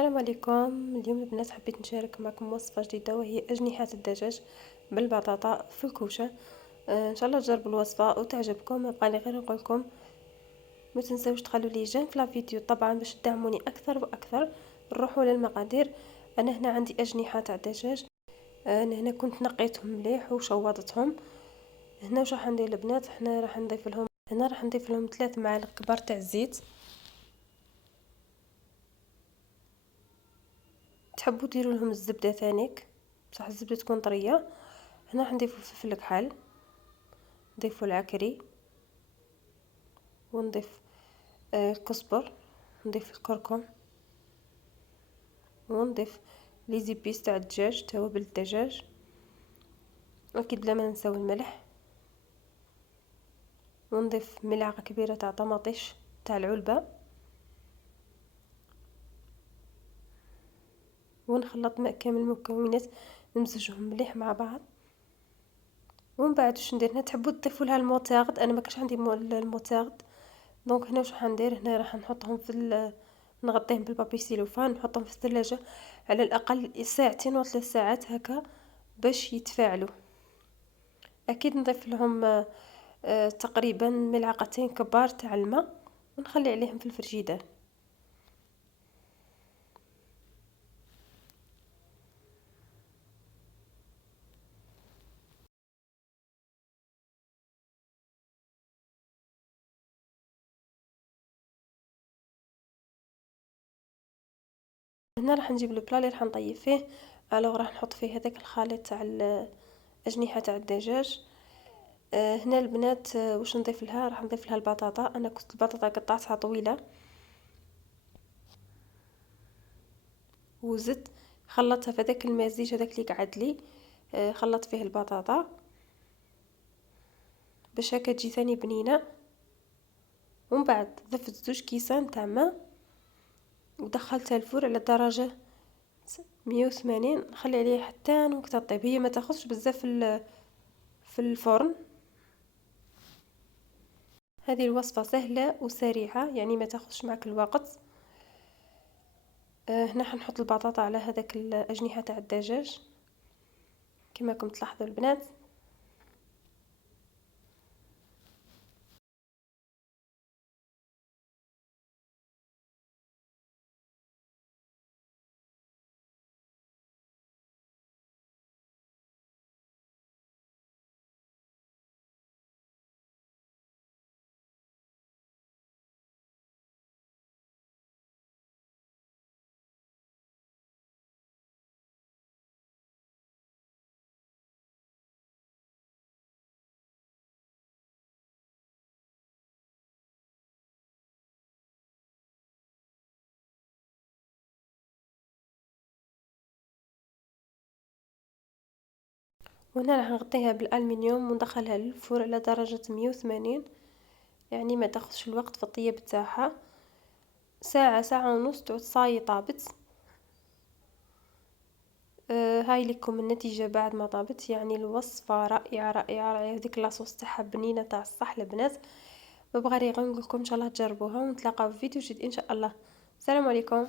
السلام عليكم. اليوم البنات حبيت نشارك معكم وصفة جديدة وهي أجنحة الدجاج بالبطاطا في الكوشة. ان شاء الله تجربوا الوصفة وتعجبكم. ما بقى لي غير نقول لكم ما تنسوش تخلوا لي جيم في الفيديو طبعا باش تدعموني اكثر واكثر. نروحوا للمقادير. انا هنا عندي أجنحة تاع الدجاج. انا هنا كنت نقيتهم مليح وشوضتهم. هنا واش راح ندير البنات؟ راح نضيف لهم 3 معالق كبار تاع الزيت. تحبوا ديروا لهم الزبده ثانيك بصح الزبده تكون طريه. هنا راح نضيفوا فلفل كحل، نضيفوا العكري، ونضيف الكزبر، نضيف الكركم، ونضيف لي زيبيس تاع الدجاج، توابل الدجاج، اكيد بلا ما ننساو الملح، ونضيف ملعقه كبيره تاع طماطيش تاع العلبه، ونخلط كامل المكونات نمزجهم مليح مع بعض. ومن بعد واش ندير هنا؟ تحبوا تضيفوا لها الموتارد، انا ما كانش عندي الموتارد. دونك هنا واش راح ندير؟ هنا راح نحطهم نغطيهم بالبابي سيلوفان، نحطهم في الثلاجه على الاقل ساعتين و 3 ساعات هكا باش يتفاعلوا. اكيد نضيف لهم تقريبا ملعقتين كبار تاع الماء ونخلي عليهم في الفريجيدار. هنا راح نجيب البلا اللي راح نطيب فيه. الوغ راح نحط فيه هذاك الخليط تاع الاجنحه تاع الدجاج. هنا البنات واش نضيف لها؟ راح نضيف لها البطاطا. انا كنت البطاطا قطعتها طويله وزدت خلطتها في هذاك المزيج هذاك اللي قعد لي. خلطت فيه البطاطا باش هكا تجي ثاني بنينه. ومن بعد ضفت 2 كيسان تاع ماء ودخلتها الفرن على درجه 180. نخلي عليه حتى وقت تطيب. هي ما تاخذش بزاف في الفرن. هذه الوصفه سهله وسريعه يعني ما تاخذش معك الوقت. هنا حنحط البطاطا على هذاك الاجنحه تاع الدجاج كما راكم تلاحظوا البنات. وهنا راح نغطيها بالالمنيوم وندخلها للفرن على درجه 180. يعني ما تاخذش الوقت في الطياب تاعها. ساعه ساعه ونص تعود صاي طابت. هاي لكم النتيجه بعد ما طابت. يعني الوصفه رائعه رائعه رائعه. هذيك لاصوص تاعها بنينه تاع الصح البنات. ما بغى غير نقول لكم ان شاء الله تجربوها ونتلاقاو في فيديو جديد ان شاء الله. السلام عليكم.